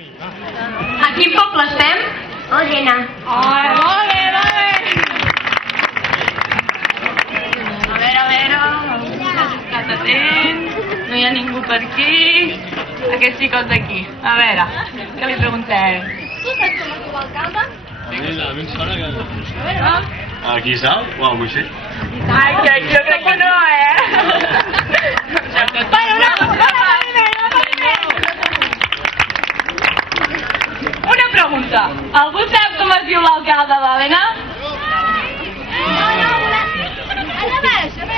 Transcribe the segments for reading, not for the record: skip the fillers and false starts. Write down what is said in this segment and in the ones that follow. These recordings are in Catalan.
A quin poble estem? Ògena. Molt bé, molt bé. A veure, estat atent, no hi ha ningú per aquí. Aquest xicot d'aquí. A veure, què li preguntem? Tu saps com es diu l'alcalde? A mi em sona que... Aquí sap? O alguna cosa així? Ai, jo crec que no, Una pregunta. Algú sap com es diu l'alcalde d'Òdena?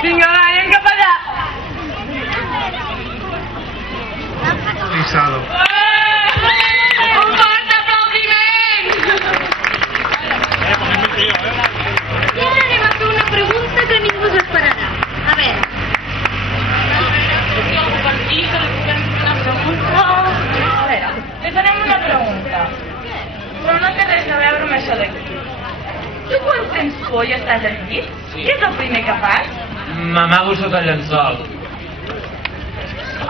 Vinga, va, anem cap allà. Fixado. Un fort aplaudiment! I ara anem a fer una pregunta que ningú s'esperarà. A veure. Si algú per aquí que li puguem fer una pregunta... A veure, li farem una pregunta. Però no té res a veure amb això d'aquí. Tu quan tens por i estàs al llit, què és el primer que fas? M'amago sota el llençol.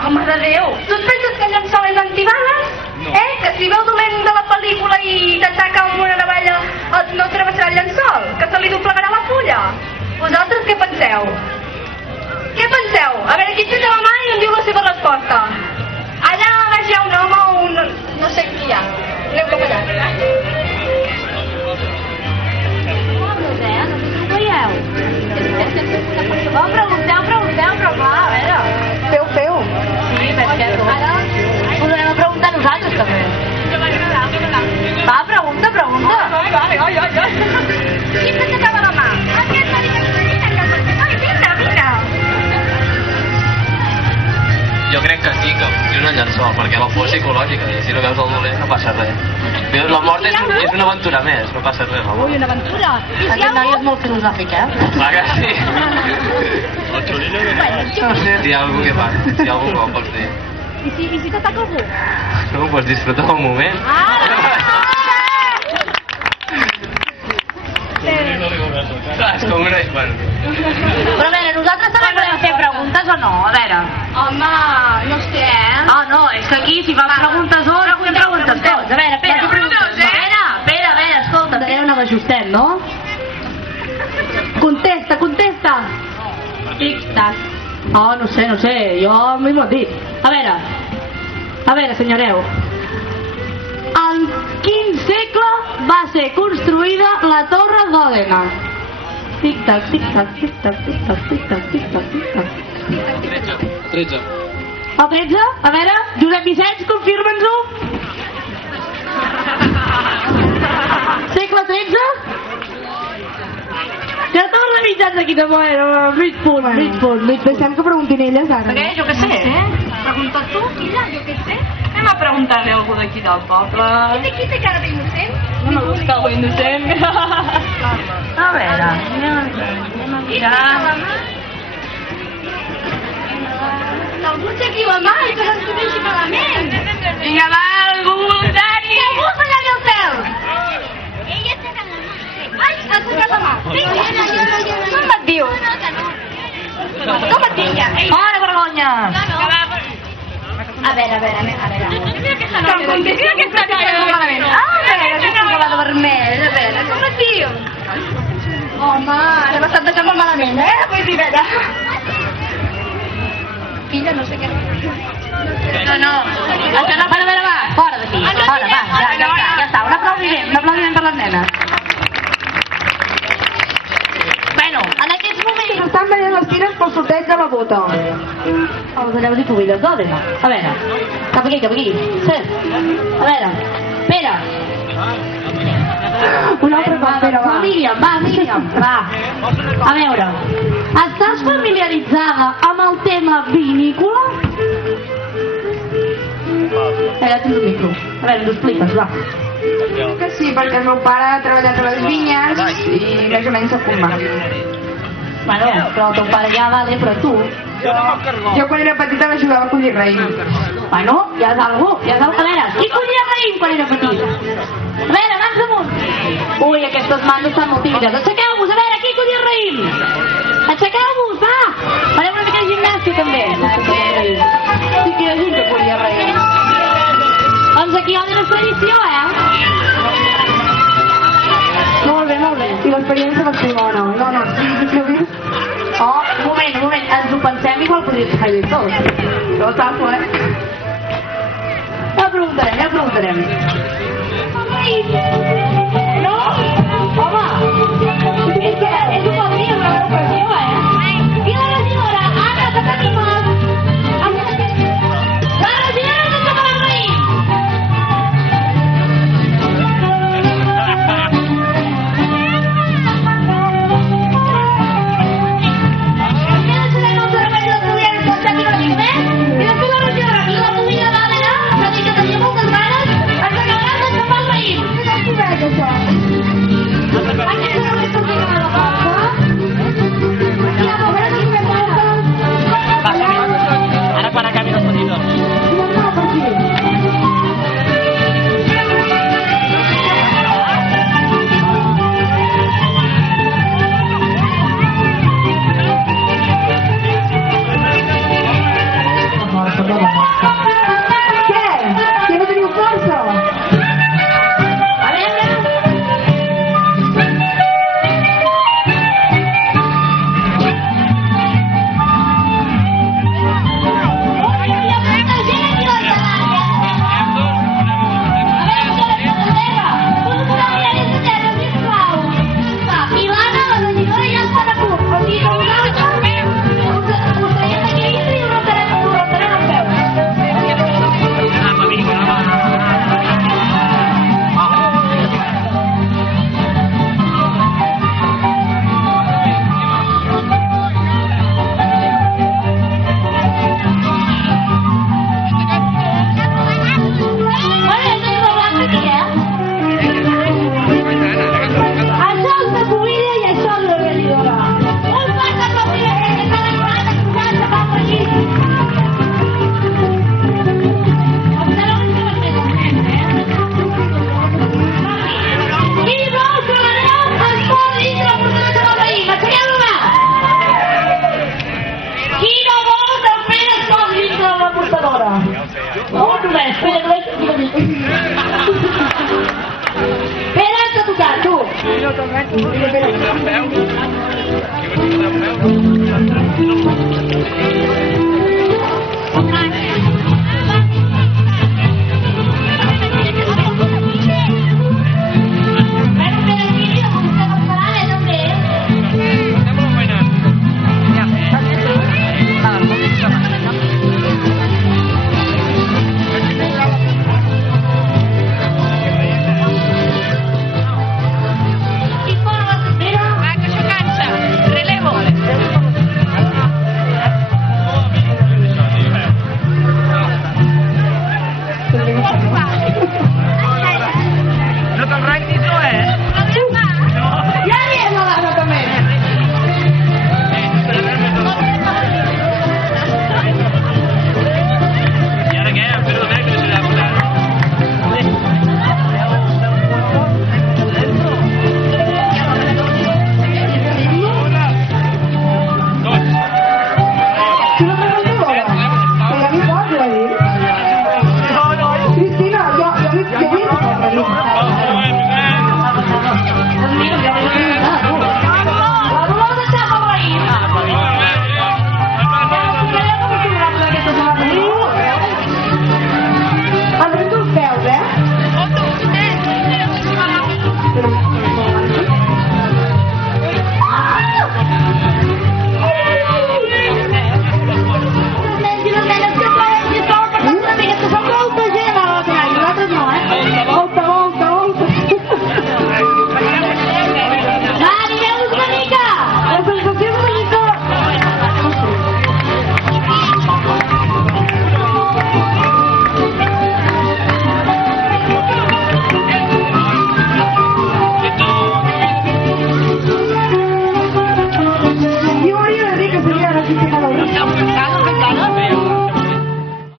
Home de Déu! Tu et penses que el llençol és antibales? Que si veu dolent de la pel·lícula i t'ataca amb una navalla no travessarà el llençol? Que se li doblegarà la fulla? Vosaltres què penseu? Què penseu? A veure, qui aixeca la mà i em diu la seva resposta. Allà baix hi ha un home o un... no sé qui hi ha. Aneu cap allà. No sé, no sé si ho veieu. Pregunteu, però clar, a veure. Feu. Sí, perquè ara us ho anem a preguntar nosaltres, també. Va, pregunta. Vale. Qui s'aixecava la mà? Aquesta vine. Jo crec que sí, que funciona el llençol, perquè la por és psicològica, i si no veus el dolent no passa res. La mort és una aventura més, no passa res. Ui, una aventura. Aquest noi és molt filosòfic, Va que sí? El xorillo de... No sé si hi ha algú que fa, si hi ha algú que ho pots dir. I si t'ataca algú? No, doncs disfrutar un moment. És com una... Bueno. Però a veure, nosaltres també volem fer preguntes o no? A veure. Home, no sé, no, és que aquí si fan preguntes o no, fem preguntes tots. A veure, Pere, escolta. Ara no m'ajustem, no? Contesta. Tic-tac. Oh, no sé, jo m'ho he dit. A veure, senyoreu. En quin segle va ser construïda la Torre d'Òdena? Tic-tac. El 13. El 13? A veure, Josep Vicenç, confirma'ns-ho. Segle 13? Ja estamos revisant aquí de manera, mig punt. Deixem que preguntin elles ara. Perquè jo què sé. Pregunta tu, filla, jo què sé. Anem a preguntar-li a algú d'aquí del poble. Qui té cara d'innocent? No me busca algú innocent. A veure, anem a mirar. Algú aixequi la mà i que no ens coneixi malament. Vinga, va, algú voluntari. Que algú s'allargui al cel. Ai, ha aixecat la mà. Com et diu? Com et diu? Fora, vergonya. A veure. Mira aquesta noia malament. A veure, aquesta noia de vermell. A veure, com et diu? Home, ara m'ha estat deixant molt malament, Vull dir, vera. Filla, no sé què. No. Això no, va, fora d'aquí. Fora, va, ja està. Un aplaudiment per les nenes. Bueno, en aquests moments estan venint les tires pel sorteig de la bota. Els hereus i pubilles d'Òdena. A veure, cap aquí. Sí. A veure, Pere. Un altre cop, Pere, va. Míriam, va. A veure, estàs familiaritzada amb el tema vinícola? Tens un micro. A veure, ens ho expliques, va. Que sí, perquè el meu pare ha treballat a les vinyes i més o menys sap com va. Bueno, però el teu pare ja vale, però tu... Jo quan era petita l'ajudava a collir raïm. Bueno, ja és algú. A veure, qui collia raïm quan era petit? A veure, mans amunt. Ui, aquestes mans estan molt tímides. Aixequeu-vos, a veure, qui collia raïm? Aixequeu-vos, va! Farem una mica de gimnàstica també. Sí que hi ha gent que collia raïm. Doncs aquí odi l'expedició, Molt bé, molt bé. I l'experiència del Simona. No, no, sí, Oh, un moment, ens ho pensem, igual podríem fer bé tot. no sapo, Ja ho preguntarem. Ai,